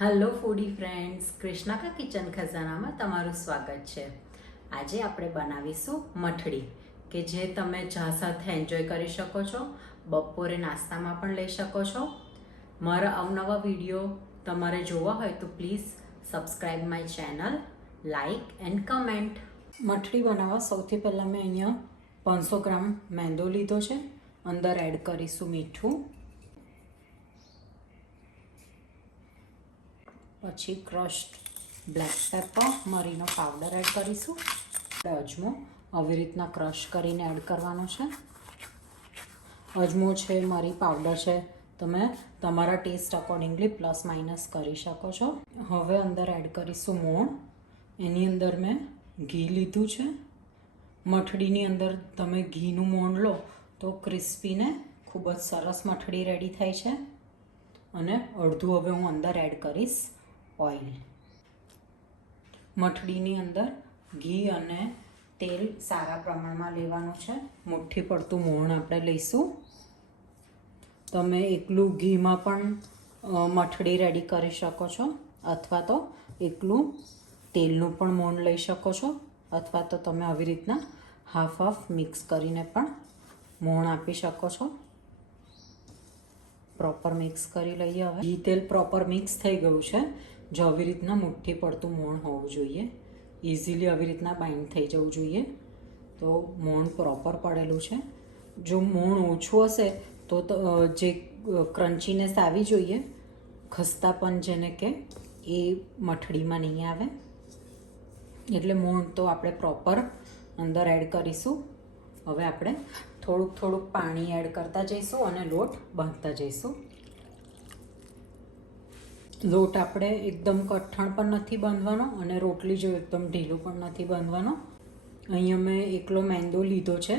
Hello ફૂડી friends, Krishna કા kitchen ખજાનામાં તમારું સ્વાગત છે। આજે આપણે બનાવીશું મઠડી કે જે તમે ચા સાથે એન્જોય કરી શકો છો, બપોરે નાસ્તામાં પણ લઈ શકો છો। મારા અવનવા વિડીયો તમારે જોવા હોય તો please subscribe my channel, like and comment. મઠડી બનાવવા સૌથી પહેલાં મેં અહીંયા 500 ગ્રામ મેંદો લીધો છે। અંદર એડ કરીશું મીઠું, પછી ક્રશ્ડ બ્લેક પેપર મરીનો પાવડર એડ કરીશું। અજમો આવી રીતના ક્રશ કરીને એડ કરવાનો છે। અજમો છે, મરી પાવડર છે, તમે તમારા ટેસ્ટ અકોર્ડિંગલી પ્લસ માઇનસ કરી શકો છો। હવે અંદર એડ કરીશું મોણ। એની અંદર મેં ઘી લીધું છે। મઠડીની અંદર તમે ઘીનું મોણ લો તો ક્રિસ્પીને ખૂબ જ સરસ મઠડી રેડી થાય છે। અને અડધું હવે હું અંદર એડ કરીશ ઓઇલ। મઠડીની અંદર ઘી અને તેલ સારા પ્રમાણમાં લેવાનું છે। મુઠ્ઠી પડતું મોણ આપણે લઈશું। તમે એકલું ઘીમાં પણ મઠડી રેડી કરી શકો છો, અથવા તો એકલું તેલનું પણ મોણ લઈ શકો છો, અથવા તો તમે આવી રીતના હાફ હાફ મિક્સ કરીને પણ મોણ આપી શકો છો। પ્રોપર મિક્સ કરી લઈએ। હવે ઘી તેલ પ્રોપર મિક્સ થઈ ગયું છે। જો આવી રીતના મુઠ્ઠી પડતું મોણ હોવું જોઈએ, ઇઝીલી આવી રીતના બાઇન્ડ થઈ જવું જોઈએ, તો મોણ પ્રોપર પડેલું છે। જો મોણ ઓછું હશે તો જે ક્રન્ચીનેસ આવી જોઈએ, ખસ્તાપન જેને કે, એ મઠડીમાં નહીં આવે। એટલે મોણ તો આપણે પ્રોપર અંદર એડ કરીશું। હવે આપણે થોડુંક થોડુંક પાણી એડ કરતા જઈશું અને લોટ બાંધતા જઈશું। લોટ આપણે એકદમ કઠણ પણ નથી બાંધવાનો અને રોટલી જો એકદમ ઢીલું પણ નથી બાંધવાનો। અહીંયા મેં એકલો મેંદો લીધો છે,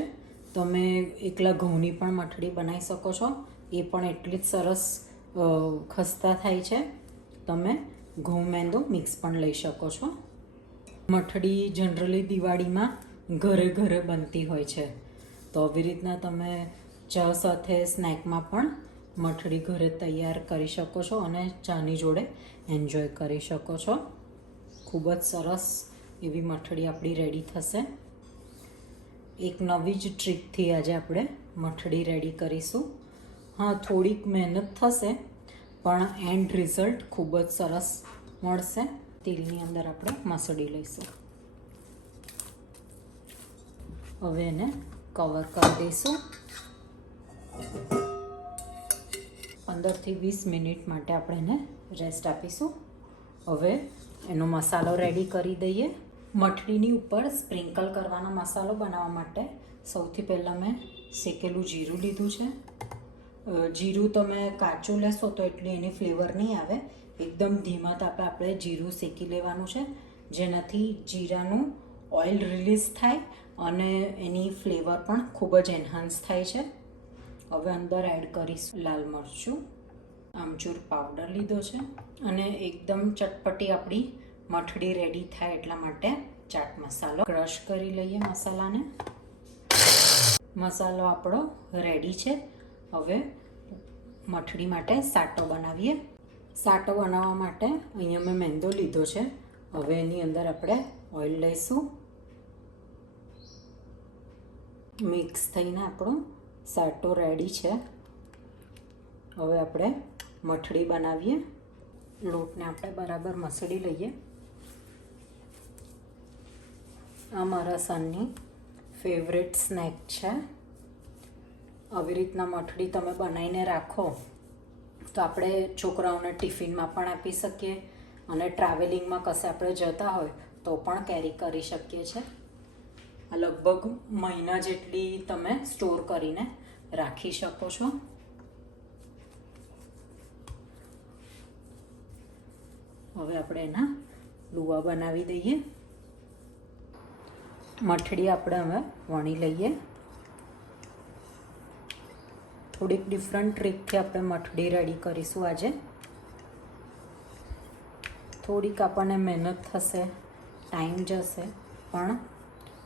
તમે એકલા ઘઉંની પણ મઠડી બનાવી શકો છો, એ પણ એટલી જ સરસ ખસ્તા થાય છે। તમે ઘઉં મેંદો મિક્સ પણ લઈ શકો છો। મઠડી જનરલી દિવાળીમાં ઘરે ઘરે બનતી હોય છે, તો આવી રીતના તમે ચા સાથે સ્નેકમાં પણ મઠડી ઘરે તૈયાર કરી શકો છો અને ચાની જોડે એન્જોય કરી શકો છો। ખૂબ જ સરસ એવી મઠડી આપણી રેડી થશે। એક નવી જ ટ્રીકથી આજે આપણે મઠડી રેડી કરીશું। હા, થોડીક મહેનત થશે પણ એન્ડ રિઝલ્ટ ખૂબ જ સરસ મળશે। તેલની અંદર આપણે મસળી લઈશું। હવે એને કવર કરી દઈશું। 15 થી 20 મિનિટ માટે આપણે એને રેસ્ટ આપીશું। હવે એનો મસાલો રેડી કરી દઈએ। મઠડીની ઉપર સ્પ્રિંકલ કરવાનો મસાલો બનાવવા માટે સૌથી પહેલાં મેં શેકેલું જીરું લીધું છે। જીરું તમે કાચું લેશો તો એટલી એની ફ્લેવર નહીં આવે। એકદમ ધીમા તાપે આપણે જીરું શેકી લેવાનું છે, જેનાથી જીરાનું ઓઇલ રિલીઝ થાય અને એની ફ્લેવર પણ ખૂબ જ એન્હાન્સ થાય છે। હવે અંદર એડ કરીશું લાલ મરચું, આમચૂર પાવડર લીધો છે અને એકદમ ચટપટી આપણી મઠડી રેડી થાય એટલા માટે ચાટ મસાલો ક્રશ કરી લઈએ મસાલાને। મસાલો આપણો રેડી છે। હવે મઠડી માટે સાટો બનાવીએ। સાટો બનાવવા માટે અહીંયા મેં મેંદો લીધો છે। હવે એની અંદર આપણે ઓઇલ લઈશું। મિક્સ થઈને આપણો સાટો રેડી છે। હવે આપણે મઠડી બનાવીએ। લોટને આપણે બરાબર મસળી લઈએ। આ મારા સનની ફેવરેટ સ્નેક છે। આવી રીતના મઠડી તમે બનાવીને રાખો તો આપણે છોકરાઓને ટિફિનમાં પણ આપી શકીએ અને ટ્રાવેલિંગમાં કશે આપણે જતા હોય તો પણ કેરી કરી શકીએ છીએ। આ લગભગ મહિના જેટલી તમે સ્ટોર કરીને રાખી શકો છો। હવે આપણે એના લુવા બનાવી દઈએ। મઠડી આપણે હવે વણી લઈએ। થોડીક ડિફરન્ટ ટ્રીકથી આપણે મઠડી રેડી કરીશું આજે। થોડીક આપણને મહેનત થશે, ટાઈમ જશે, પણ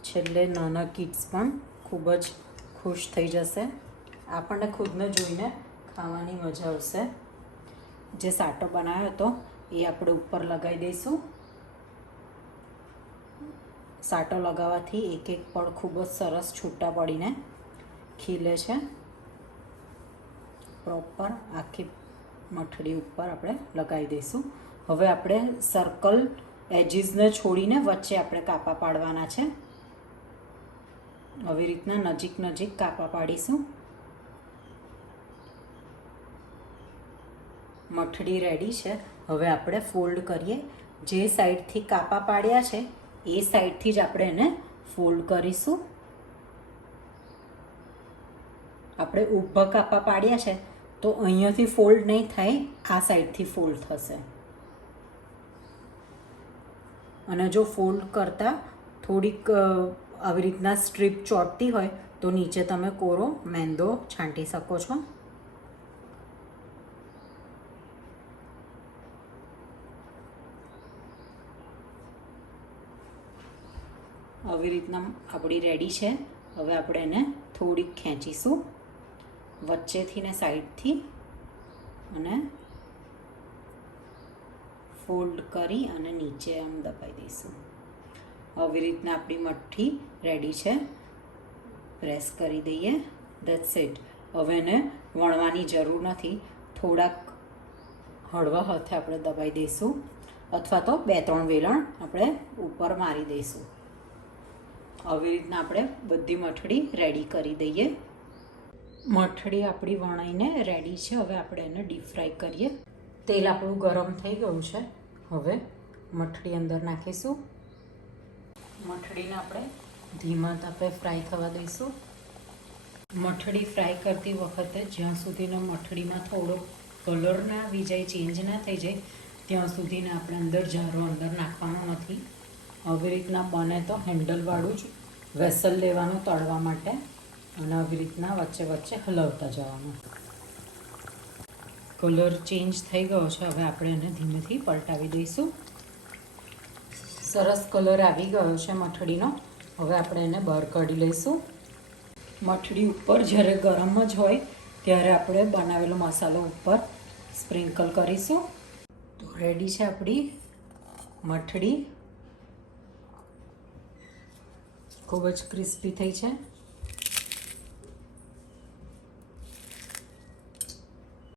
છેલ્લે નાના કિડ્સ પણ ખૂબ જ ખુશ થઈ જશે। આપણને ખુદને જોઈને ખાવાની મજા આવશે। જે સાટો બનાવ્યો હતો એ આપણે ઉપર લગાવી દઈશું. સાટો લગાવવાથી એક એક પડ ખૂબ જ સરસ છૂટા પડીને ખીલે છે. પ્રોપર આખી મઠડી ઉપર આપણે લગાવી દઈશું. હવે આપણે સર્કલ એજીસને છોડીને વચ્ચે આપણે કાપા પાડવાના છે. આવી રીતના નજીક નજીક કાપા પાડીશું. મઠડી રેડી છે. હવે આપણે ફોલ્ડ કરીએ. જે સાઈડથી કાપા પાડ્યા છે એ સાઈડથી જ આપણે એને ફોલ્ડ કરીશું. આપણે ઊભા કાપા પાડ્યા છે તો અહીંયાથી ફોલ્ડ નહીં થાય, આ સાઈડથી ફોલ્ડ થશે. અને જો ફોલ્ડ કરતાં થોડીક આવી રીતના સ્ટ્રીપ ચોંટતી હોય તો નીચે તમે કોરો મેંદો છાંટી શકો છો. આવી રીતના આપણી રેડી છે. હવે આપણે એને થોડીક ખેંચીશું વચ્ચેથી ને સાઈડથી અને ફોલ્ડ કરી અને નીચે આમ દબાઈ દઈશું. આવી રીતના આપણી મઠ્ઠી રેડી છે. પ્રેસ કરી દઈએ. That's it. હવે એને વણવાની જરૂર નથી. થોડાક હળવા હાથે આપણે દબાઈ દઈશું અથવા તો 2-3 વેલણ આપણે ઉપર મારી દઈશું. આવી રીતના આપણે બધી મઠડી રેડી કરી દઈએ. મઠડી આપણી વણાઈને રેડી છે. હવે આપણે એને ડીપ ફ્રાય કરીએ. તેલ આપણું ગરમ થઈ ગયું છે. હવે મઠડી અંદર નાખીશું. મઠડીને આપણે ધીમા તાપે ફ્રાય થવા દઈશું. મઠડી ફ્રાય કરતી વખતે જ્યાં સુધીનો મઠડીમાં થોડો કલર ના આવી જાય, ચેન્જ ના થઈ જાય, ત્યાં સુધીને આપણે અંદર જારો અંદર નાખવાનો નથી. આવી રીતના બને તો હેન્ડલવાળું જ વેસલ લેવાનું તળવા માટે અને આવી રીતના વચ્ચે વચ્ચે હલાવતા જવાનું. કલર ચેન્જ થઈ ગયો છે. હવે આપણે એને ધીમેથી પલટાવી દઈશું. સરસ કલર આવી ગયો છે મઠડીનો. હવે આપણે એને બહાર કાઢી લઈશું. મઠડી ઉપર જ્યારે ગરમ જ હોય ત્યારે આપણે બનાવેલો મસાલો ઉપર સ્પ્રિંકલ કરીશું. તો રેડી છે આપણી મઠડી. ખૂબ જ ક્રિસ્પી થઈ છે.